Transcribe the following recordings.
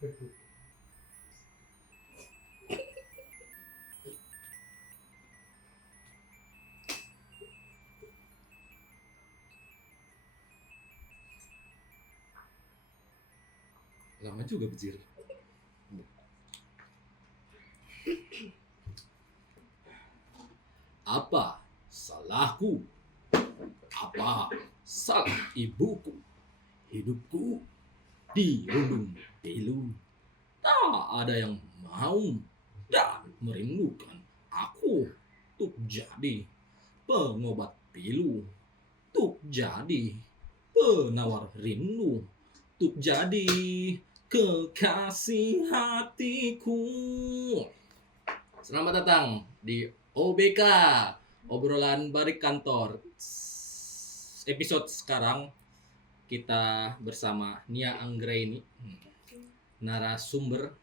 Lama juga bejir. Apa salahku? Apa salah ibuku? Hidupku dirundung pilu. Tak ada yang mau dan merindukan aku untuk jadi pengobat pilu, untuk jadi penawar rindu, untuk jadi kekasih hatiku. Selamat datang di OBK, obrolan balik kantor. Episode sekarang kita bersama Nia Anggraini, narasumber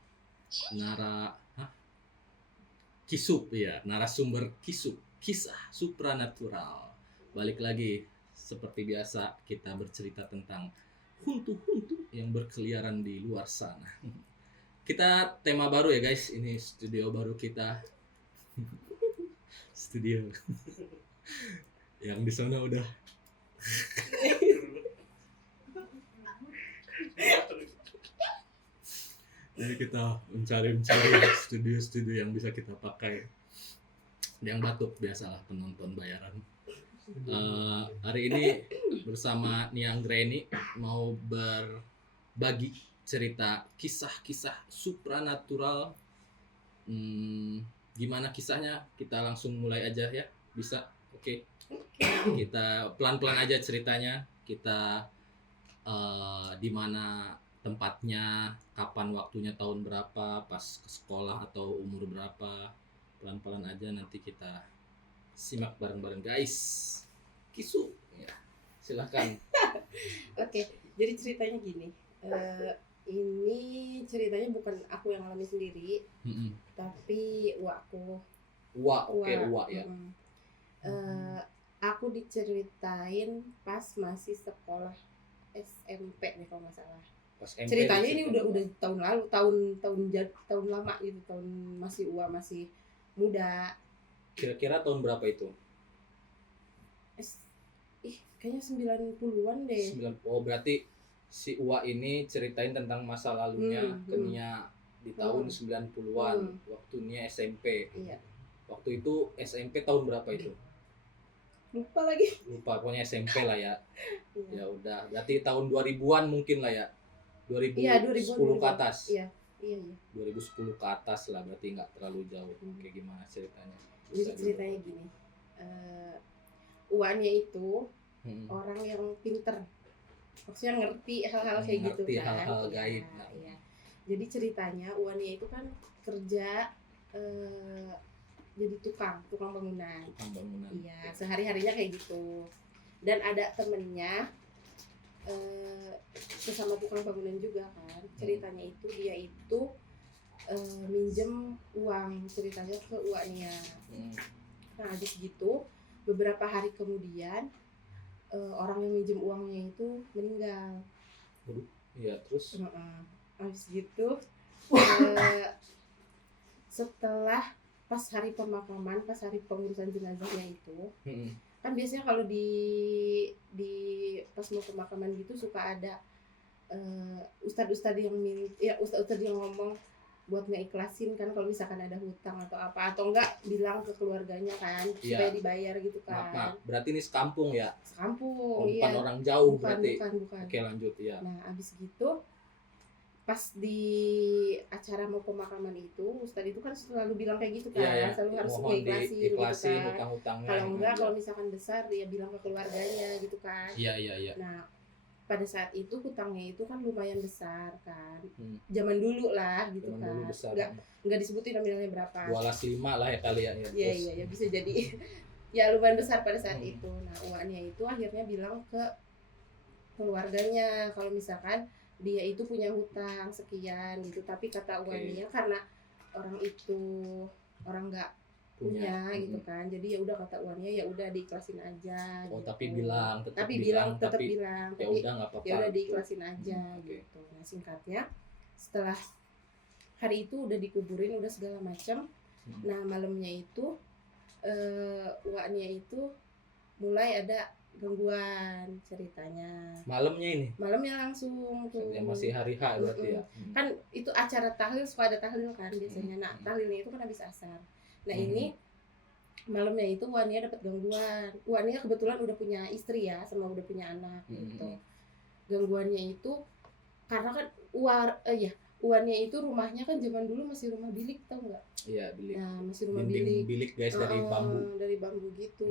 narasumber kisah supranatural. Balik lagi seperti biasa kita bercerita tentang hantu-hantu yang berkeliaran di luar sana. Kita tema baru ya guys, ini studio baru kita. Studio yang di sana udah jadi kita mencari studio yang bisa kita pakai. Yang batuk biasalah penonton bayaran. Hari ini bersama Nia Anggraini mau berbagi cerita kisah-kisah supranatural. Gimana kisahnya? Kita langsung mulai aja ya, bisa? Oke. Kita pelan-pelan aja ceritanya. Kita di mana tempatnya, kapan waktunya, tahun berapa, pas ke sekolah atau umur berapa, pelan-pelan aja nanti kita simak bareng-bareng guys. Kisu, ya, silahkan. Oke, jadi ceritanya gini. Ini ceritanya bukan aku yang alami sendiri, tapi uakku. Uak ya. Aku diceritain pas masih sekolah SMP nih kalau nggak salah. Pas MP Ceritanya ini udah tahun lalu, tahun lama gitu, tahun masih muda. Kira-kira tahun berapa itu? Kayaknya 90-an deh. Oh berarti si Uwa ini ceritain tentang masa lalunya ke Nia di tahun 90-an, waktu Nia SMP. Iya. Waktu itu SMP tahun berapa itu? Lupa, pokoknya SMP lah ya. Ya udah, berarti tahun 2000-an mungkin lah ya. 2010 ke atas. Iya. 2010 ke atas lah, berarti nggak terlalu jauh. Kayak gimana ceritanya? Jadi ceritanya gini. Uannya itu orang yang pinter. Maksudnya ngerti hal-hal kayak gitu kan. Ngerti hal-hal gaib. Iya. Jadi ceritanya Uannya itu kan kerja jadi tukang bangunan. Iya, sehari-harinya kayak gitu. Dan ada temennya sesama tukang bangunan juga kan. Ceritanya itu dia itu minjem uang, ceritanya ke Uannya. Nah, habis gitu beberapa hari kemudian orang yang minjem uangnya itu meninggal. Iya, terus Habis gitu setelah pas hari pemakaman, pas hari pengurusan jenazahnya itu, kan biasanya kalau di pas mau pemakaman gitu suka ada ustadz yang ngomong buat ngeikhlasin kan kalau misalkan ada hutang atau apa, atau enggak bilang ke keluarganya kan supaya dibayar gitu kan. Maaf, berarti ini sekampung ya? Sekampung, bukan iya. Orang jauh bukan. berarti. Oke, lanjut ya. Nah, abis gitu pas di acara mau pemakaman itu, ustadz itu kan selalu bilang kayak gitu kan, selalu harus ngeikhlasin gitu kan. Hutang-hutangnya. Kalau enggak, kalau misalkan besar dia bilang ke keluarganya gitu kan. Iya. Nah, pada saat itu hutangnya itu kan lumayan besar kan. Zaman dulu lah gitu. Zaman kan. Dulu besar. Enggak disebutin nominalnya berapa. 2,5 lah ya kali ya. Iya, bisa jadi. Ya lumayan besar pada saat itu. Nah, uangnya itu akhirnya bilang ke keluarganya kalau misalkan dia itu punya hutang sekian gitu, tapi kata uangnya karena orang itu orang nggak punya gitu kan, jadi ya udah kata uangnya ya udah diikhlasin aja. Oh gitu. Tetap bilang ya udah nggak apa-apa. Ya udah diikhlasin aja gitu. Nah, singkatnya setelah hari itu udah dikuburin, udah segala macam. Nah malamnya itu uaknya itu mulai ada gangguan ceritanya. Malamnya langsung tuh. Ya masih hari H berarti ya. Kan itu acara tahlil, suka ada tahlil kan biasanya. Nah tahlilnya itu kan habis asar. Nah ini malamnya itu Wania dapat gangguan. Wania kebetulan udah punya istri ya, sama udah punya anak gitu. Gangguannya itu karena kan Wania itu rumahnya kan zaman dulu masih rumah bilik, tau nggak? Iya, bilik. Nah masih rumah dinding bilik guys, dari bambu. Dari bambu gitu.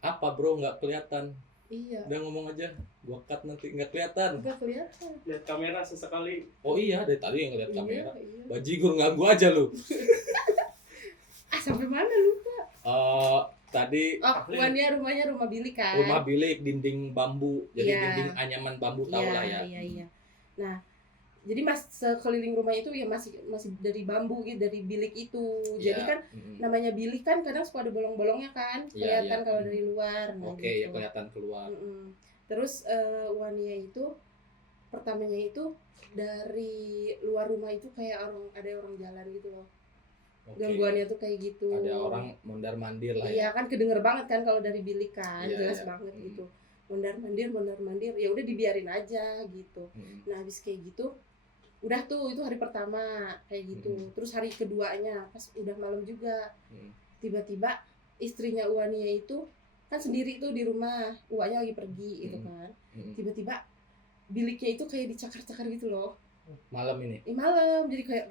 Apa bro, nggak kelihatan? Iya. Udah ngomong aja, gua cut nanti nggak kelihatan. Nggak kelihatan. Lihat kamera sesekali. Oh iya, dari tadi yang ngeliat kamera. Iya. Bajigur, ganggu aja lu. Sampai mana lupa? Tadi Wania rumahnya rumah bilik kan? rumah bilik, dinding bambu. Jadi Iya. dinding anyaman bambu, tahu lah ya. Iya. Nah, jadi sekeliling rumah itu ya masih dari bambu gitu, dari bilik itu. Jadi kan namanya bilik kan kadang suka ada bolong-bolongnya kan, kelihatan kalau dari luar. Nah, Oke, gitu. ya kelihatan keluar. Terus Wania itu pertamanya itu dari luar rumah itu kayak ada orang jalan gitu loh. Gangguannya tuh kayak gitu. Ada orang mondar-mandir lah Iya ya. kan kedenger banget kan kalau dari bilik kan, Iya, jelas iya. banget gitu. Mondar-mandir, ya udah dibiarin aja gitu. Nah habis kayak gitu, udah tuh itu hari pertama kayak gitu. Terus hari keduanya pas udah malam juga, tiba-tiba istrinya Wania itu kan sendiri tuh di rumah, uaknya lagi pergi gitu kan. Tiba-tiba biliknya itu kayak dicakar-cakar gitu loh. Malam ini. Malam jadi kayak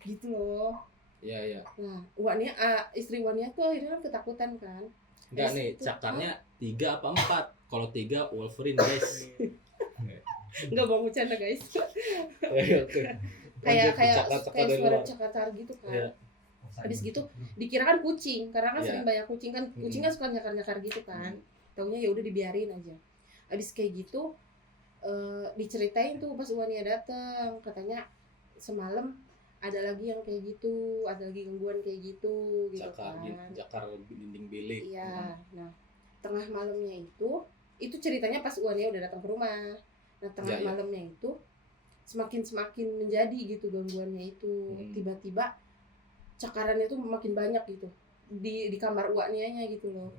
gitu loh. Iya. Nah, istri Wania tuh akhirnya kan ketakutan kan. Enggak nih, cakarnya 3 apa 4? Kalau 3 Wolverine guys. Enggak mau bercanda guys. Oke. Kayak dari suara luar. cakar gitu kan. Iya. Habis gitu dikira kan kucing, karena kan Iya. sering banyak kucing kan. Kucing kan suka nyakar-nyakar gitu kan. Taunya ya udah dibiarin aja. Habis kayak gitu diceritain tuh pas Wania datang, katanya semalam ada lagi yang kayak gitu, ada lagi gangguan kayak gitu Cakar, kan. jakar dinding bilik. Iya. Nah, tengah malamnya itu ceritanya pas Wania udah datang ke rumah. Nah, tengah malamnya itu semakin menjadi gitu gangguannya itu. Tiba-tiba cakarannya tuh makin banyak gitu. Di kamar Wania gitu loh.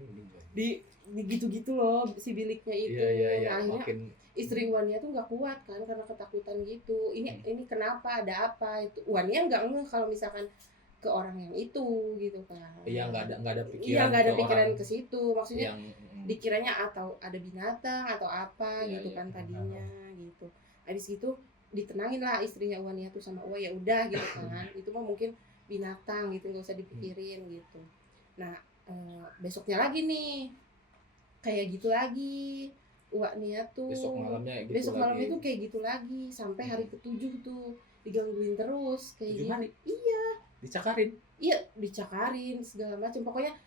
Di gitu-gitu loh si biliknya itu. Iya. Nah, akhirnya Makin istri Wania tuh nggak kuat kan karena ketakutan gitu. Ini kenapa, ada apa itu? Wania nggak ngeh kalau misalkan ke orang yang itu gitu kan. Iya, nggak ada pikiran. Iya, nggak ada ke pikiran orang ke situ. Maksudnya yang dikiranya atau ada binatang atau apa gitu kan tadinya gitu. Habis itu ditenangin lah istrinya Wania tuh sama ya udah gitu kan. Itu mah mungkin binatang gitu, nggak usah dipikirin gitu. Nah, besoknya lagi nih kayak gitu lagi. Wania tuh besok malamnya tuh kayak gitu lagi sampai hari ke-7 tuh digangguin terus kayak 7 gitu. hari? Iya. Dicakarin? Iya, dicakarin segala macam. Pokoknya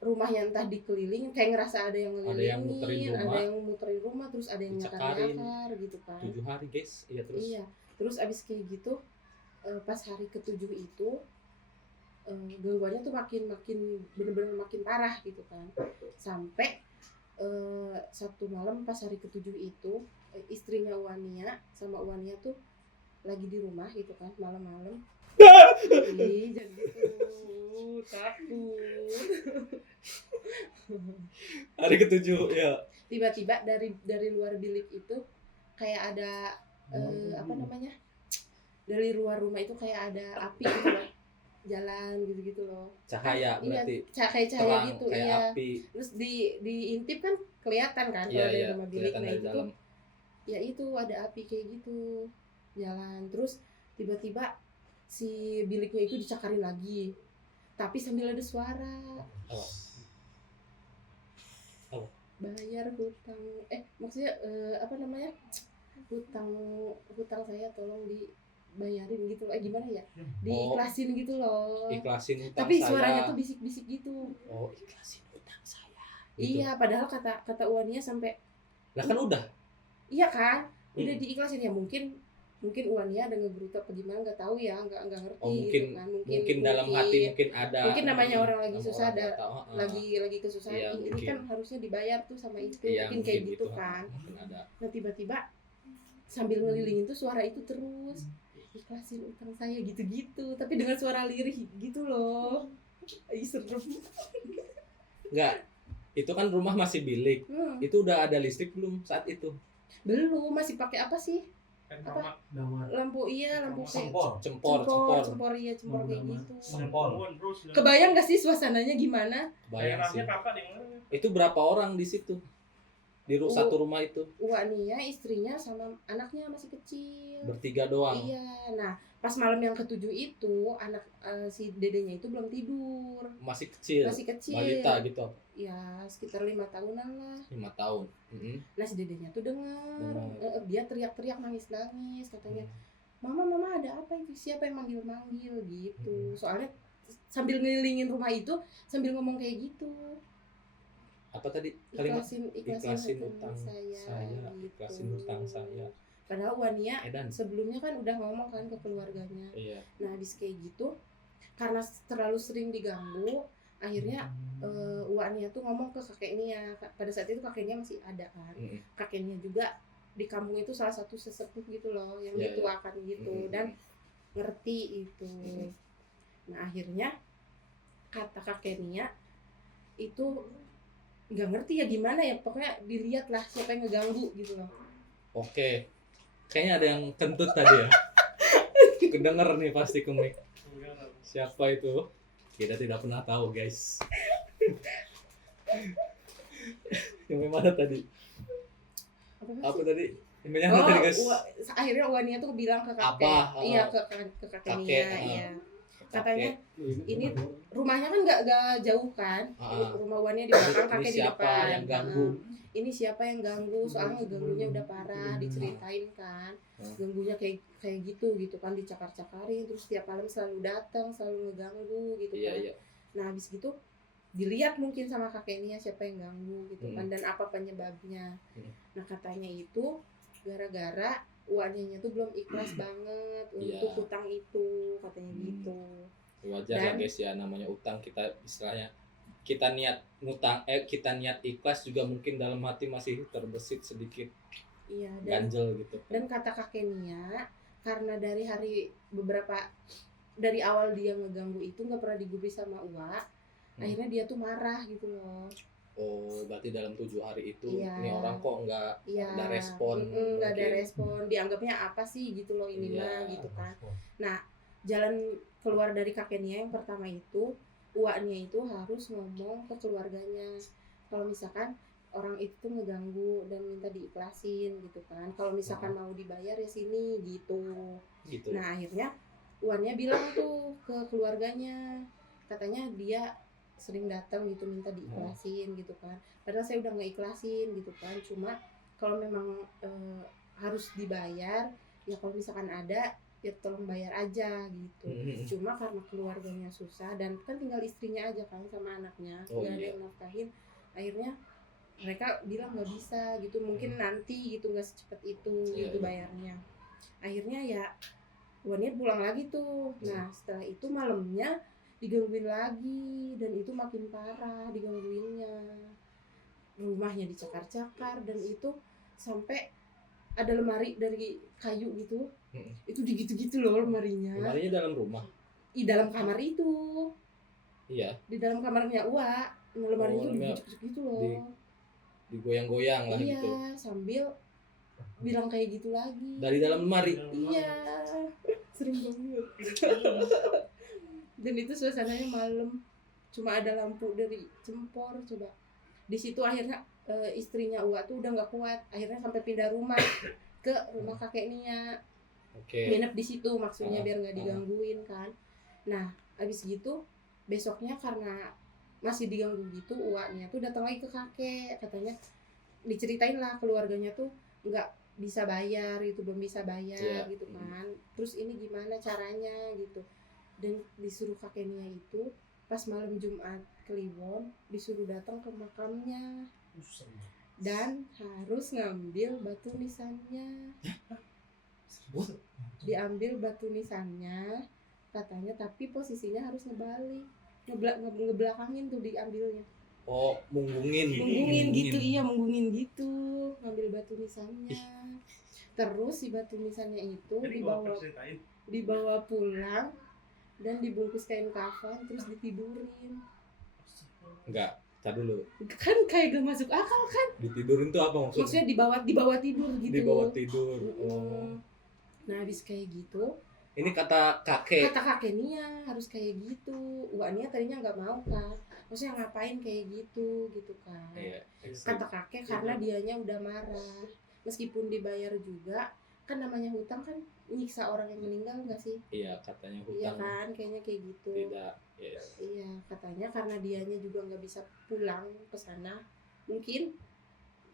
rumahnya entah dikelilingin, kayak ngerasa ada yang ngelilingin, ada yang muterin rumah, terus ada yang nyakar-nyakar gitu kan. 7 hari guys, iya terus. Iya, terus abis kayak gitu, pas hari ke-7 itu gangguannya tuh makin bener-bener makin parah gitu kan. Sampai satu malam pas hari ke-7 itu istrinya Wania sama Wania tuh lagi di rumah gitu kan malam-malam. Ih, jangan gitu, takut. Hari ke-7 ya. Tiba-tiba dari luar bilik itu kayak ada apa namanya? Dari luar rumah itu kayak ada api gitu loh. Jalan gitu-gitu loh. Cahaya berarti. Iya, kayak cahaya terang, gitu, kayak iya. api. Terus diintip kan kelihatan kan kalau dari rumah bilik. Nah itu tuh, ya itu ada api kayak gitu jalan. Terus tiba-tiba si biliknya itu dicakarin lagi, tapi sambil ada suara. Oh. Bayar hutang, maksudnya apa namanya, hutang saya tolong dibayarin gitu loh, gimana ya, diikhlasin gitu loh. Ikhlasin hutang tapi saya. suaranya tuh bisik-bisik gitu. Oh, ikhlasin hutang saya gitu. Iya, padahal kata Uania sampai lah kan udah. Iya kan, udah diikhlasin. Ya mungkin Uania ada ngegerutu apa gimana, nggak tahu ya, nggak ngerti. Oh, mungkin gitu kan. mungkin dalam hati mungkin ada. Mungkin namanya orang lagi susah, ada lagi kesusahan. Iya, ini kan harusnya dibayar tuh sama itu. Iya, mungkin kayak mungkin gitu kan. Mungkin ada. Nah tiba-tiba sambil ngelilingin tuh suara itu terus, ikhlasin utang saya gitu-gitu, tapi dengan suara lirih gitu loh. Ih, serem. Enggak, itu kan rumah masih bilik. Itu udah ada listrik belum saat itu? Belum, masih pakai apa sih? Apa? Lampu, iya, lampu Cempor iya, cempor kayak gitu. Sempol. Kebayang gak sih suasananya gimana? Bayang sih. Itu berapa orang di situ? Di satu rumah itu? Nia, istrinya sama anaknya masih kecil. Bertiga doang. Iya, nah pas malam yang ketujuh itu anak si dedenya itu belum tidur. Masih kecil. Balita gitu. Ya sekitar 5 tahunan lah. 5 tahun. Nah si dedenya tuh dengar. Dia teriak-teriak nangis-nangis katanya. Mama ada apa itu? Siapa yang manggil-manggil gitu. Soalnya sambil ngelilingin rumah itu sambil ngomong kayak gitu. Apa tadi kalimat? Ikhlasin utang saya gitu. Ikhlasin utang saya. Padahal Wania sebelumnya kan udah ngomong kan ke keluarganya. Iya. Nah habis kayak gitu karena terlalu sering diganggu, akhirnya Wania tuh ngomong ke kakeknya. Pada saat itu kakeknya masih ada kan. Kakeknya juga di kampung itu salah satu sesepuh gitu loh yang dituakan gitu dan ngerti itu. Nah akhirnya kata kakeknya itu nggak ngerti ya gimana ya, pokoknya dilihat lah siapa yang ngeganggu gitu loh. Oke, kayaknya ada yang kentut tadi ya. Kedenger nih pasti ke mic. Siapa itu? Kita tidak pernah tahu guys. Yang mana tadi? Apa tadi? Yang mana tadi guys? Akhirnya Wania tuh bilang ke kakek. Iya ke kakeknya. Iya. Katanya ini rumahnya kan nggak jauh kan, rumah Wania di belakang, kakek di depan. Yang ganggu? Ini siapa yang ganggu? Soalnya ngeganggunya udah parah, diceritain kan, ganggunya kayak gitu kan, dicakar-cakarin, terus tiap malam selalu datang, selalu ngeganggu gitu kan. Iya. Nah habis gitu dilihat mungkin sama kakeknya siapa yang ganggu gitu kan dan apa penyebabnya. Nah katanya itu gara-gara Wanianya tuh belum ikhlas banget untuk utang itu katanya gitu. Wajar ya guys ya, namanya utang, kita istilahnya kita niat ngutang kita niat ikhlas juga mungkin dalam hati masih terbesit sedikit. Iya, ganjel gitu. Dan kata kakeknya karena dari awal dia ngeganggu itu nggak pernah digubris sama Uwa, akhirnya dia tuh marah gitu loh. Oh, berarti dalam 7 hari itu ini orang kok nggak ada respon. Nggak ada respon, dianggapnya apa sih gitu loh ini mah gitu kan. Nah, jalan keluar dari kakeknya yang pertama itu, Uaknya itu harus ngomong ke keluarganya. Kalau misalkan orang itu tuh ngeganggu dan minta diikhlasin gitu kan. Kalau misalkan mau dibayar ya sini gitu. Nah, akhirnya Uaknya bilang tuh ke keluarganya, katanya dia sering datang gitu minta diikhlasin gitu kan, padahal saya udah nggak ikhlasin gitu kan, cuma kalau memang harus dibayar ya kalau misalkan ada ya tolong bayar aja gitu. Cuma karena keluarganya susah dan kan tinggal istrinya aja kan sama anaknya, nggak ada yang nafkahin, akhirnya mereka bilang nggak bisa gitu, mungkin nanti gitu, nggak secepat itu gitu bayarnya. Akhirnya ya Wania pulang lagi tuh. Nah setelah itu malamnya digangguin lagi dan itu makin parah digangguinnya, rumahnya dicakar-cakar dan itu sampai ada lemari dari kayu gitu, itu digitu-gitu loh lemarinya. Lemarinya dalam rumah? Di dalam kamar itu. Iya. Di dalam kamarnya Uwa, lemarinya itu dibucuk-bucuk gitu loh. Digoyang-goyang lah gitu. Iya, sambil bilang kayak gitu lagi. Dari dalam lemari? Iya. Serem banget. Dan itu suasananya malam, cuma ada lampu dari cempor. Coba di situ akhirnya istrinya Uwa tuh udah nggak kuat, akhirnya sampai pindah rumah ke rumah kakeknya. Nginep di situ maksudnya biar nggak digangguin kan. Nah abis gitu besoknya karena masih diganggu gitu, Uwanya tuh datang lagi ke kakek, katanya diceritain lah keluarganya tuh nggak bisa bayar gitu, belum bisa bayar gitu kan, terus ini gimana caranya gitu. Dan disuruh kakeknya itu pas malam Jumat Kliwon disuruh datang ke makamnya dan harus ngambil batu nisannya. Diambil batu nisannya katanya, tapi posisinya harus ngebalik, ngebelakangin tuh diambilnya. Oh, munggungin gitu. Iya, munggungin gitu ngambil batu nisannya. Terus si batu nisannya itu Jadi dibawa pulang dan dibungkus kain kafan terus ditidurin. Enggak, tar dulu. Kan kayak gak masuk akal kan? Ditidurin tuh apa maksudnya? Maksudnya dibawa tidur gitu. Dibawa tidur. Oh. Nah habis kayak gitu, Ini kata kakek. kata kakek Nia harus kayak gitu. Wak Nia tadinya nggak mau kan. Maksudnya ngapain kayak gitu kan. Iya. Kata kakek karena dianya udah marah. Meskipun dibayar juga, kan namanya hutang kan nyiksa orang yang meninggal nggak sih? Iya, katanya hutang. Iya kan, kayaknya kayak gitu. Tidak. Yes. Iya, katanya karena dianya juga nggak bisa pulang ke sana. Mungkin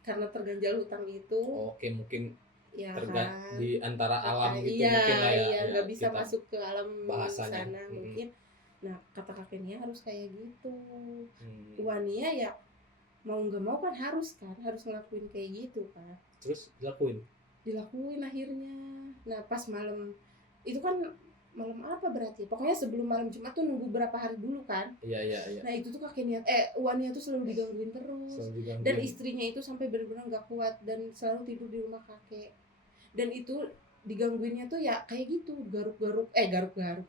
karena terganjal hutang itu. Oke, mungkin Ya kan? kan. Di antara alam gitu Iya, mungkin lah ya. iya, nggak bisa kita masuk ke alam bahasanya. sana mungkin. Nah, kata kakeknya harus kayak gitu. Hmm. Wania ya mau nggak mau kan harus ngelakuin kayak gitu kan. Terus dilakuin Akhirnya. Nah, pas malam itu kan malam apa berarti? Pokoknya sebelum malam Jumat tuh nunggu berapa hari dulu kan. Iya. Nah, itu tuh kakeknya Wania tuh selalu digangguin terus. Dan istrinya itu sampai benar-benar nggak kuat dan selalu tidur di rumah kakek. Dan itu digangguinnya tuh ya kayak gitu, garuk-garuk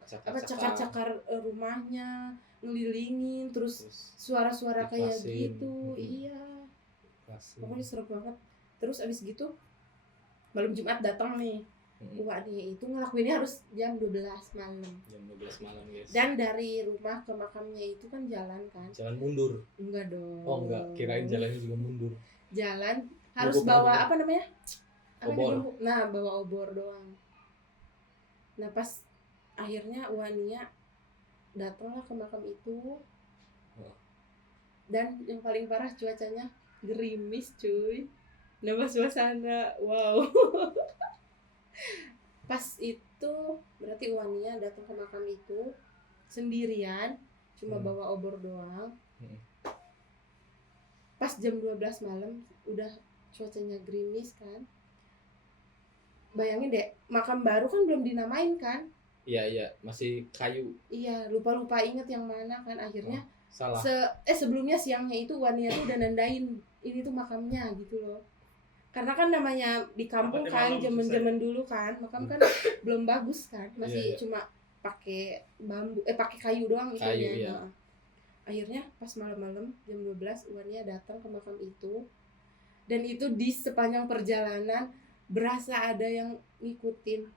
cakar-cakar rumahnya, ngelilingin terus suara-suara kayak gitu. Iya. Pokoknya seru banget. Terus abis gitu malam Jumat datang nih. Wak Nia itu ngelakuinnya harus jam 12 malam. Jam 12 malam, guys. Dan dari rumah ke makamnya itu kan jalan kan? Jalan mundur. Enggak dong. Oh, enggak. Kirain jalannya juga mundur. Jalan harus bawa apa namanya? Obor. Nah, bawa obor doang. Nah, pas akhirnya Wania datanglah ke makam itu. Dan yang paling parah cuacanya gerimis, cuy. Nambah suasana. Wow. Pas itu berarti Wania datang ke makam itu sendirian, cuma bawa obor doang. Pas jam 12 malam udah cuacanya gerimis kan. Bayangin deh, makam baru kan belum dinamain kan? Iya, masih kayu. Iya, lupa inget yang mana kan akhirnya. Salah. Sebelumnya siangnya itu Wania tuh udah nandain ini tuh makamnya gitu loh. Karena kan namanya di kampung kan zaman-zaman dulu kan, makam kan belum bagus kan, masih cuma pakai bambu, pakai kayu doang isinya. Iya. Nah, akhirnya pas malam-malam jam 12 Wania datang ke makam itu. Dan itu di sepanjang perjalanan berasa ada yang ngikutin.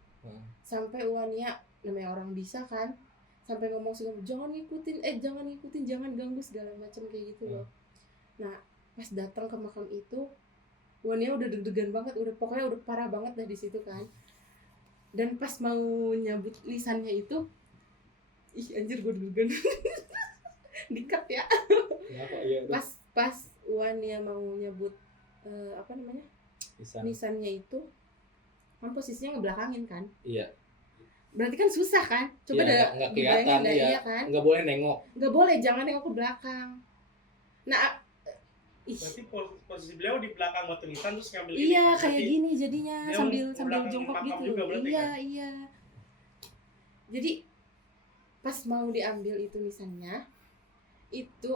Sampai Wania, namanya orang bisa kan, sampai ngomong jangan ngikutin, jangan ganggu segala macam kayak gitu loh. Nah, pas datang ke makam itu Wania udah deg-degan banget, pokoknya udah parah banget dah di situ kan. Dan pas mau nyabut lisannya itu, ih anjir gue deg-degan. Dikat ya. Kenapa? Iya. Pas Wania mau nyabut apa namanya? Nisannya itu kan posisinya ngebelakangin kan. Iya. Berarti kan susah kan? Coba nggak kelihatan ya. Iya kan? Nggak boleh nengok. Nggak boleh, jangan nengok ke belakang. Nah, berarti posisi beliau di belakang batu nisan terus ngambil iya ini, kayak gini jadinya sambil jongkok gitu. Iya, kan? Iya. Jadi pas mau diambil itu nisannya, itu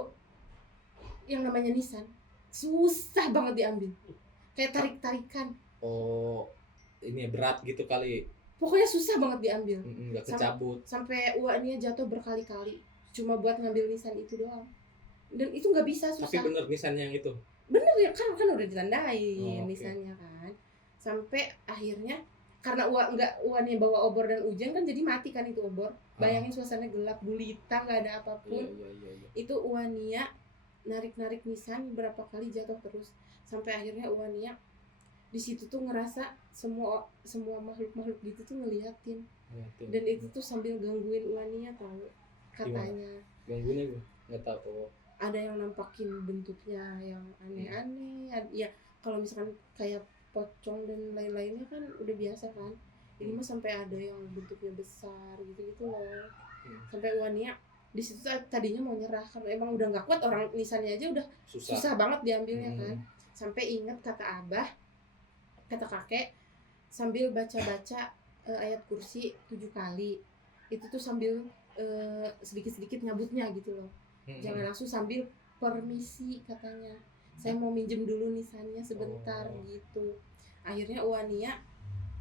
yang namanya nisan susah banget diambil. Kayak tarik-tarikan. Oh, ini berat gitu kali. Pokoknya susah banget diambil. Nggak kecabut. Sampai Wania jatuh berkali-kali cuma buat ngambil nisan itu doang. Dan itu nggak bisa, susah. Tapi bener nisannya yang itu? Bener ya, kan udah ditandain nisannya kan. Sampai akhirnya karena Wania bawa obor dan hujan kan jadi mati kan itu obor. Bayangin suasana gelap gulita, nggak ada apapun. Iya. Itu Wania narik nisan berapa kali jatuh terus. Sampai akhirnya Wania di situ tuh ngerasa semua makhluk gitu tuh ngeliatin. Dan itu tuh sambil gangguin Wania tahu katanya. Gangguinnya gue nggak tahu. Ada yang nampakin bentuknya yang aneh-aneh. Ya kalau misalkan kayak pocong dan lain-lainnya kan udah biasa kan. Ini mah sampai ada yang bentuknya besar gitu loh. Sampai Wania di situ tadinya mau nyerah karena emang udah nggak kuat, orang nisannya aja udah susah banget diambilnya kan. Sampai ingat kata abah, kata kakek, sambil baca ayat kursi 7 kali. Itu tuh sambil sedikit-sedikit nyabutnya gitu loh. Jangan langsung sambil permisi katanya. saya mau minjem dulu nisannya sebentar Oh. gitu. Akhirnya Uwania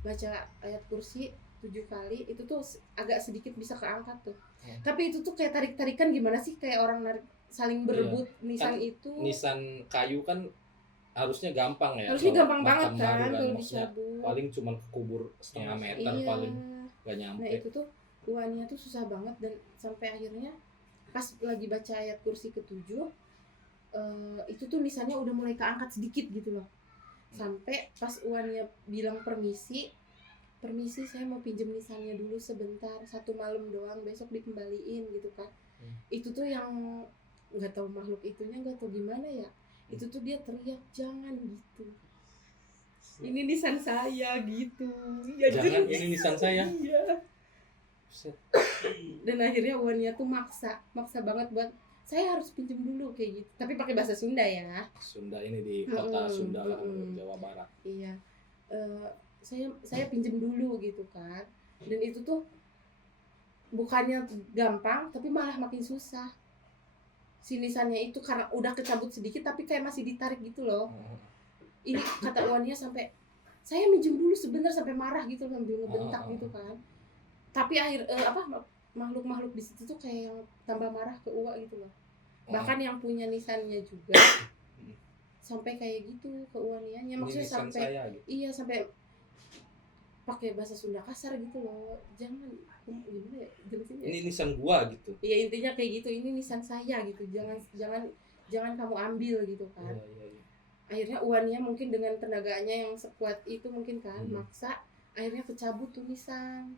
baca ayat kursi 7 kali, itu tuh agak sedikit bisa keangkat tuh. Tapi itu tuh kayak tarik-tarikan gimana sih, kayak orang narik saling berebut nisan itu. Nisan kayu kan harusnya gampang ya. Harusnya kalau gampang banget makam kan baru kalau maksudnya dicabut. paling cuman kubur setengah meter Iya. paling gak nyampe. Nah itu tuh Uwania tuh susah banget, dan sampai akhirnya pas lagi baca ayat kursi ke-7 itu tuh nisannya udah mulai keangkat sedikit gitu loh. Sampai pas Uwania bilang permisi saya mau pinjem nisannya dulu sebentar, 1 malam doang, besok dikembaliin gitu kan. Itu tuh yang nggak tahu makhluk itunya nggak tahu gimana ya, itu tuh dia teriak jangan gitu, ini nisan saya gitu ya, Jangan, ini nisan saya. Iya. Dan akhirnya Uwania tuh maksa banget buat saya harus pinjem dulu kayak gitu, tapi pakai bahasa Sunda ya. Sunda ini di kota Sunda lah, Jawa Barat. Iya. Saya pinjem dulu gitu kan, dan itu tuh bukannya gampang tapi malah makin susah. Si nisannya itu karena udah kecabut sedikit tapi kayak masih ditarik gitu loh. Ini kata Uwania sampai saya minjem dulu sebentar, sampai marah gitu, sambil ngebentak gitu kan. Tapi makhluk-makhluk di situ tuh kayak yang tambah marah ke Uwa gitu loh. Bahkan yang punya nisannya juga sampai kayak gitu ke Uwania, maksudnya sampai saya, gitu. Iya, sampai pakai bahasa Sunda kasar gitu loh. Jangan gimana ya jelasin ya? Ini nisan gua gitu. Iya, intinya kayak gitu, ini nisan saya gitu. Jangan kamu ambil gitu kan. Iya. Akhirnya Uwania mungkin dengan tenaganya yang sekuat itu mungkin kan maksa, akhirnya kecabut tuh nisan.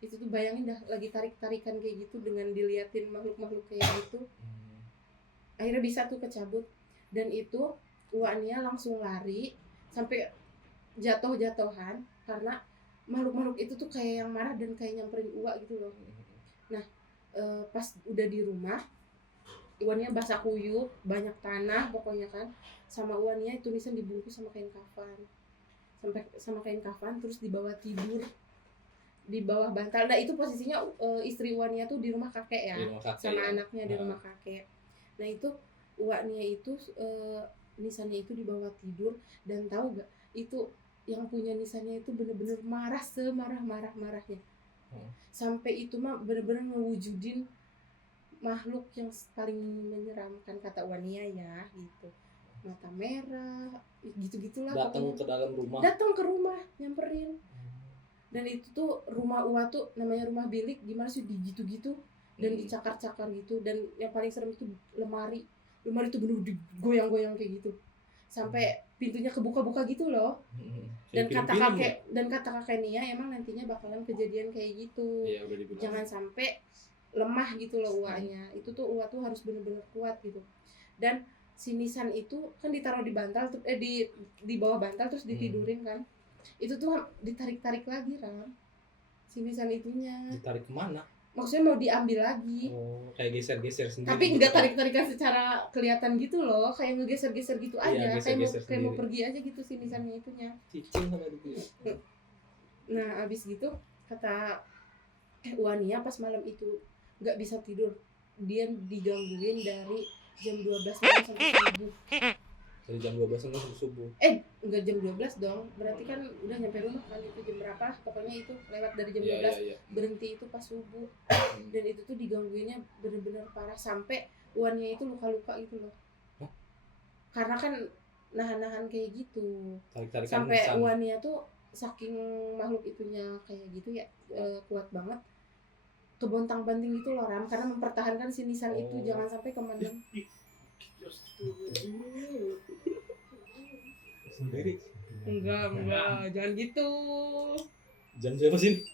Itu tuh bayangin dah lagi tarik-tarikan kayak gitu dengan diliatin makhluk-makhluk kayak gitu. Akhirnya bisa tuh kecabut, dan itu Uwania langsung lari sampai jatuh-jatuhan karena makhluk-makhluk itu tuh kayak yang marah dan kayak nyamperin Uwa gitu loh. Nah pas udah di rumah, Uwania basah kuyup, banyak tanah pokoknya kan, sama Uwania itu nisan dibungkus sama kain kafan, terus dibawa tidur di bawah bantal. Nah itu posisinya istri Uwania tuh di rumah kakek ya, sama ya. anaknya di rumah kakek. Nah itu Uwania itu nisannya itu dibawa tidur, dan tahu gak itu yang punya nisannya itu bener-bener marah semarah-marahnya. Sampai itu mah bener-bener ngewujudin makhluk yang paling menyeramkan kata Uwania ya gitu, mata merah gitu-gitulah. Datang ke dalam rumah. Datang ke rumah nyamperin. Dan itu tuh rumah Uwa tuh namanya rumah bilik, gimana sih digitu-gitu dan dicakar-cakar gitu. Dan yang paling serem itu lemari tuh bener digoyang-goyang kayak gitu sampai pintunya kebuka-buka gitu loh. Dan kata kakek Nia emang nantinya bakalan kejadian kayak gitu. Iya, udah dibilang. Jangan sampai lemah gitu loh Uwanya. Itu tuh Uwa tuh harus bener-bener kuat gitu. Dan si nisan itu kan ditaruh di bantal di bawah bantal terus ditidurin kan. Itu tuh ditarik-tarik lagi Ram, si nisan itunya. Ditarik kemana? Maksudnya mau diambil lagi. Oh, kayak geser-geser sendiri. Tapi gitu enggak kan? tarik-tarikan secara kelihatan gitu loh, kayak ngegeser-geser gitu aja. Iya, geser-geser kayak mau sendiri. pergi aja gitu si nisannya itunya. Cicing sama dia. Nah abis gitu kata Uwania pas malam itu nggak bisa tidur, dia digangguin dari jam 12 malam sampai subuh. Dari jam 12 sampai subuh. Enggak jam 12 dong, berarti kan udah nyampe rumah kan, itu jam berapa, pokoknya itu lewat dari jam 12. Iya. Berhenti itu pas subuh. Dan itu tuh digangguinnya bener-bener parah sampai Uwania itu luka-luka gitu loh. Karena kan nahan-nahan kayak gitu. Tarik-tarikan Sampai nisan. Uwania tuh saking makhluk itunya kayak gitu ya, kuat banget, kebontang-banting gitu loh Ram, karena mempertahankan si nisan itu jangan sampai kemana. Sendiri. Enggak, jangan gitu. Jam siapa sih?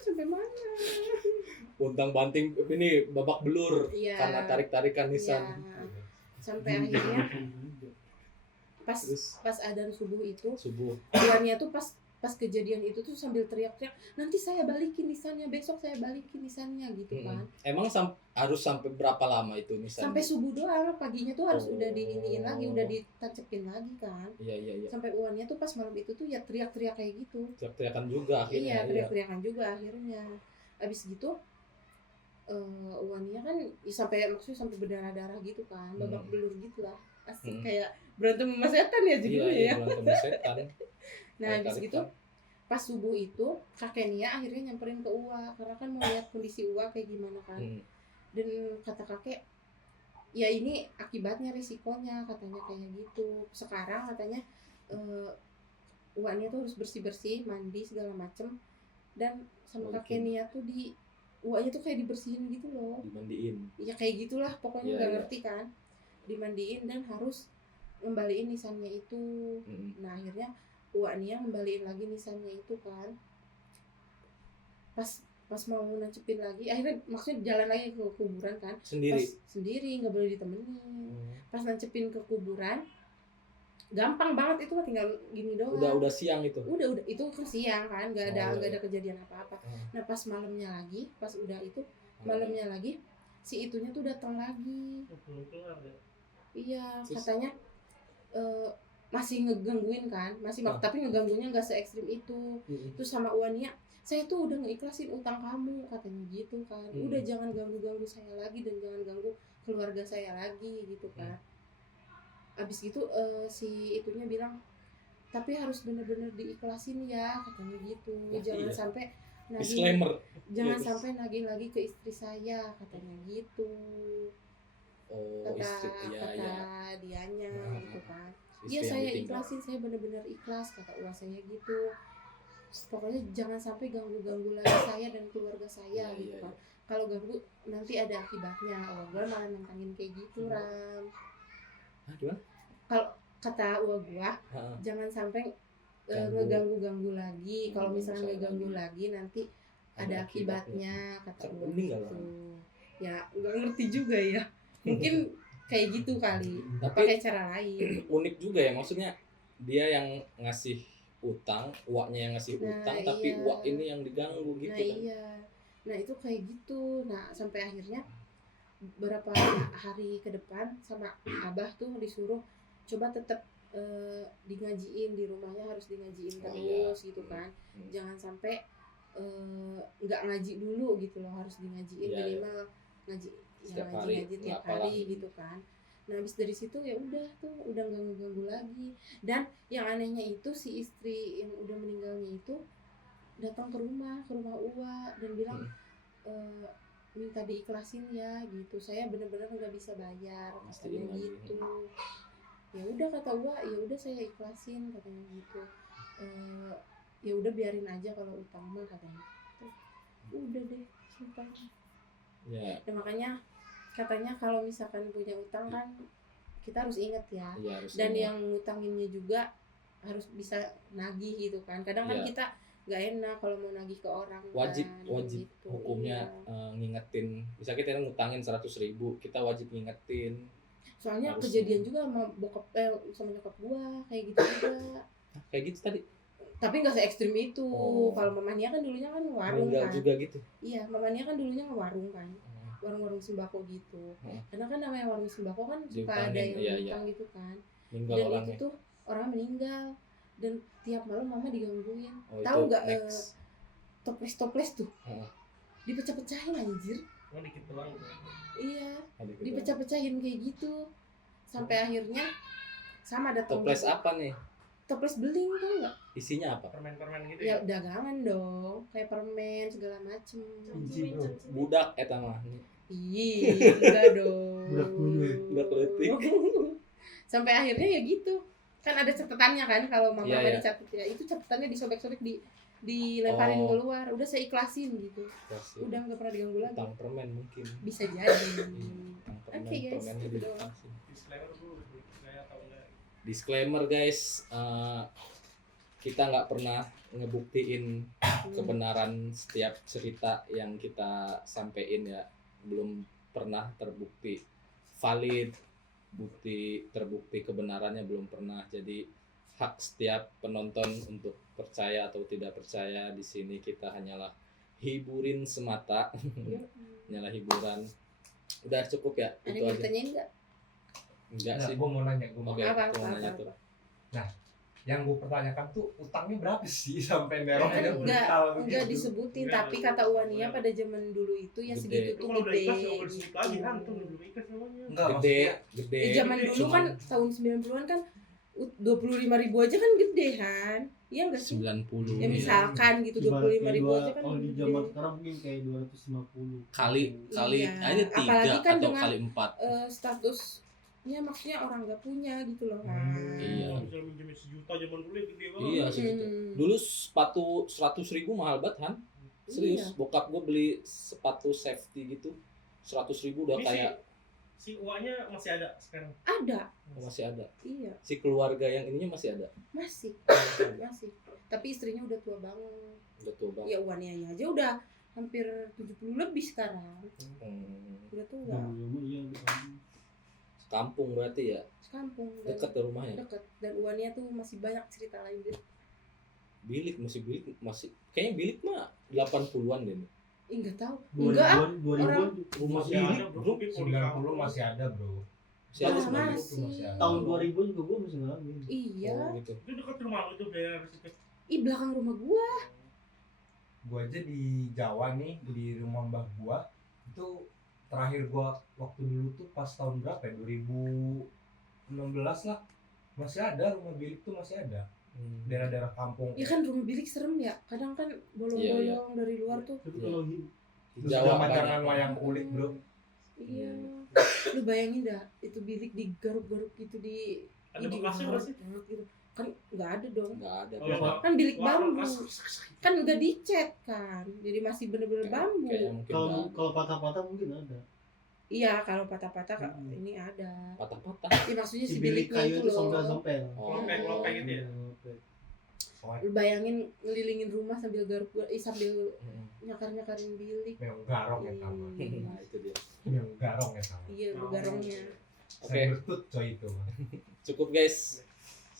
Sampai mana? Pontang banting ini babak belur Iya. karena tarik-tarikan nisan. Iya. Sampai akhirnya pas Terus adzan subuh itu subuh. Uwania tuh pas pas kejadian itu tuh sambil teriak-teriak, nanti saya balikin nisannya, besok saya balikin nisannya gitu kan. Emang harus sampai berapa lama itu misalnya? Sampai subuh doang, paginya tuh harus udah diiniin lagi, udah Oh. ditacepin lagi kan. Iya. Sampai uannya tuh pas malam itu tuh ya teriak-teriak kayak gitu. Teriak-teriakan juga akhirnya. Iya, teriak-teriakan juga akhirnya. Abis gitu uannya kan maksudnya sampai berdarah-darah gitu kan, babak belur gitu lah. Asik kayak berantem sama setan ya judulnya Iya, ya. berantem setan. Nah, habis gitu pas subuh itu kakek Nia akhirnya nyamperin ke Uwa karena kan mau lihat kondisi Uwa kayak gimana kan. Dan kata kakek, ya ini akibatnya risikonya katanya kayak gitu. Sekarang katanya Uwa Nia tuh harus bersih-bersih, mandi segala macem, dan sama kakek Nia tuh Uwanya tuh kayak dibersihin gitu loh. Dimandiin. Ya kayak gitulah pokoknya nggak Iya. ngerti kan. Dimandiin dan harus ngembaliin nisannya itu. Nah akhirnya Uwa Nia ngembaliin lagi nisannya itu kan. Pas mau nancepin lagi, akhirnya maksudnya jalan lagi ke kuburan kan. Sendiri nggak boleh ditemenin. Pas nancepin ke kuburan, gampang banget itu mah tinggal gini doang. Udah siang itu. Udah itu kan siang kan, nggak ada kejadian apa-apa. Nah pas malamnya lagi, pas udah itu malamnya lagi, si itunya tuh datang lagi. Iya, katanya masih ngegangguin kan, tapi ngeganggunya nggak se ekstrim itu. Terus sama Uwania, saya tuh udah ngeikhlasin utang kamu katanya gitu kan. Udah jangan ganggu saya lagi dan jangan ganggu keluarga saya lagi gitu kan. Abis gitu si itunya bilang, tapi harus bener-bener diikhlasin ya katanya gitu. Jangan sampai nagih lagi ke istri saya katanya gitu. Kata dianya gitu kan. Iya saya ikhlasin, saya bener-bener ikhlas kata Uwa saya gitu. Pokoknya jangan sampai ganggu lagi saya dan keluarga saya gitu kan. Kalau ganggu nanti ada akibatnya. Gue malah nantangin kayak gitu Ram. Kalau kata Uwa gua, jangan sampai ngeganggu lagi. Kalau misalnya ngeganggu lagi nanti ada akibatnya kata Uwa gitu. Ya nggak ngerti juga ya. Mungkin kayak gitu kali. Pakai cara lain. Unik juga ya, maksudnya dia yang ngasih utang, Uwanya yang ngasih utang, tapi Uwa ini yang diganggu gitu kan. Iya. Nah itu kayak gitu. Nah sampai akhirnya beberapa hari ke depan sama Abah tuh disuruh coba tetap ngajiin di rumahnya, harus ngajiin terus gitu kan. Jangan sampai nggak ngaji dulu gitu loh, harus ngajiin minimal ngaji tiap hari gitu kan. Nah habis dari situ ya udah tuh udah nggak ngeganggu lagi. Dan yang anehnya itu si istri yang udah meninggalnya itu datang ke rumah Uwa dan bilang minta diikhlasin ya gitu, saya benar-benar nggak bisa bayar katanya gitu. Ya udah kata Uwa, ya udah saya ikhlasin katanya gitu. Ya udah biarin aja kalau utang mah katanya gitu. Udah deh sumpah. Ya makanya katanya kalau misalkan punya utang kan kita harus ingat ya, dan yang ngutanginnya juga harus bisa nagih gitu kan. Kadang kan kita nggak enak kalau mau nagih ke orang wajib gitu. Hukumnya ngingetin. Misal kita ngutangin 100.000, kita wajib ngingetin. Soalnya kejadian juga sama sama nyokap gua kayak gitu juga. Kayak gitu tadi. Tapi nggak se ekstrim itu. Kalau mamanya kan dulunya kan warung kan. Juga gitu. Iya, mamanya kan dulunya warung kan. Warung-warung sembako gitu. Karena kan namanya warung sembako kan suka ada yang utang gitu kan. Dan itu tuh orang meninggal. Dan tiap malam mama digangguin. Tahu nggak toples tuh? Dipecah-pecahin anjir. Dikit doang. Iya, dipecah-pecahin kayak gitu. Sampai akhirnya sama ada toples apa nih? Toples beling tau nggak? Isinya apa? Permen gitu ya? Dagangan dong, kayak permen segala macem. Budak eta mah. Iya, enggak dong. Budak letik. Sampai akhirnya ya gitu. Kan ada catatannya kan kalau mama dicatat ya. Itu catatannya disobek-sobek dilemparin keluar. Udah saya ikhlasin gitu. Udah nggak pernah diganggu lagi. Tentang permen mungkin. Bisa jadi. Oke guys, itu doang. Disclaimer guys, kita nggak pernah ngebuktiin kebenaran setiap cerita yang kita sampein ya, belum pernah terbukti valid, terbukti kebenarannya belum pernah. Jadi hak setiap penonton untuk percaya atau tidak percaya. Di sini kita hanyalah hiburin semata. Iya. Hanyalah hiburan. Udah cukup ya? Ada Itu yang aja. ditanyain nggak? Enggak Nah, sih. gue mau nanya, gue mau Oke, Apa, aku mau nanya tuh. yang gue pertanyakan tuh utangnya berapa sih sampai nerong Kan aja enggak disebutin, Enggak, tapi enggak. kata Uania pada zaman dulu itu ya Gede. segitu Itu tuh kalau udah gede. ikhlas nggak boleh sedikit lagi gitu. kan tuh belum ikhlas namanya. Enggak, Gede, maksudnya gede. Di zaman Gede, dulu kan tahun 90-an kan 25.000 aja kan gede kan? Iya enggak sih? 90. Ya misalkan gitu 25.000 aja kan kalau di gede. zaman sekarang mungkin kayak 250 kali Iya. aja 3 Apalagi kan atau dengan, kali 4. Statusnya maksudnya orang nggak punya gitu loh kan. Iya. Kalau bisa minjemin sejuta zaman dulu ya gede banget. Iya segitu. Dulu sepatu 100.000 mahal banget Han. Serius, Iya. bokap gue beli sepatu safety gitu 100.000 udah Ini kayak si uangnya masih ada sekarang. Ada, masih ada. iya, Si keluarga yang ininya masih ada. masih. Tapi istrinya udah tua banget. Udah tua banget. Ya Uanianya aja udah hampir 70 lebih sekarang. Udah tua. iya Kampung berarti ya. Sekampung dan Dekat ke rumahnya. deket. Dan Uania tuh masih banyak cerita lain deh. Bilik masih kayaknya bilik mah 80-an deh. Ih, enggak tahu. Enggak ah. 2000-an Rumah Masih bilik, ada, bro. bro. Mungkin kalau di 90 kampung. masih ada bro. Masih ada Ah, 90. masih. Masih ada. tahun 2000 juga gue masih ngalamin. Iya. Oh, gitu. Itu dekat rumah lu tuh daerah situ. Ih, belakang rumah gua. Gue aja di Jawa nih, di rumah mbah gua itu terakhir gua waktu dulu tuh pas tahun berapa ya, 2016 lah, masih ada rumah bilik tuh, masih ada daerah-daerah kampung. Ya kan rumah bilik serem ya. Kadang kan bolong-bolong dari luar tuh. Tapi Iya. kalau Terus Jawa zaman-zaman banyak. wayang kulit bro. Iya. Lu bayangin dah, itu bilik digaruk-garuk gitu di Ada bekasnya nggak sih? gitu. Kan nggak ada dong. Enggak ada. Oh, iya, Kan bilik Wah, bambu. keras. Kan nggak dicat kan. Jadi masih bener-bener bambu. Kayaknya mungkin kalau enggak. kalau patah-patah mungkin ada. Iya, kalau patah-patah Kak, Hmm. ini ada. Patah-patah. Ya maksudnya Si si bilik biliknya kayu itu itu loh. sompel-sompel. Oh. Lopek-lopek gitu ya? Soalnya Lu bayangin ngelilingin rumah sambil sambil Mm. nyakar-nyakarin bilik. memang garong ya sama. Iya. Nah, itu dia. Memang garong ya sama. Iya, lu garongnya. Oke. Saya bertut coy itu. Cukup guys.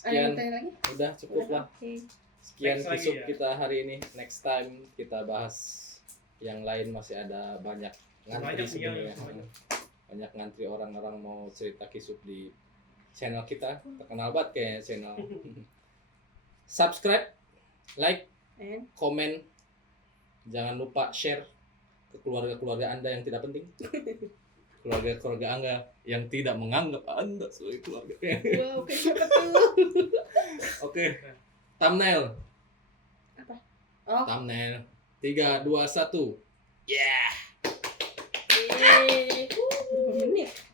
Ada yang Sekian. tanya lagi? Udah cukup lah. Oke. Sekian Next lagi kisub ya. kita hari ini. Next time kita bahas yang lain, masih ada banyak ngantri Banyak sih, ya, sebenarnya. banyak. Banyak ngantri orang-orang mau cerita kisub di channel kita. Terkenal banget kayaknya channel. Subscribe, like, And komen. Jangan lupa share ke keluarga-keluarga Anda yang tidak penting. Keluarga-keluarga Anda yang tidak menganggap Anda sebagai keluarga. wow, kayak siapa tuh? Oke. Thumbnail. Oh, Thumbnail. 3, 2, 1. Yeah. berapa menit?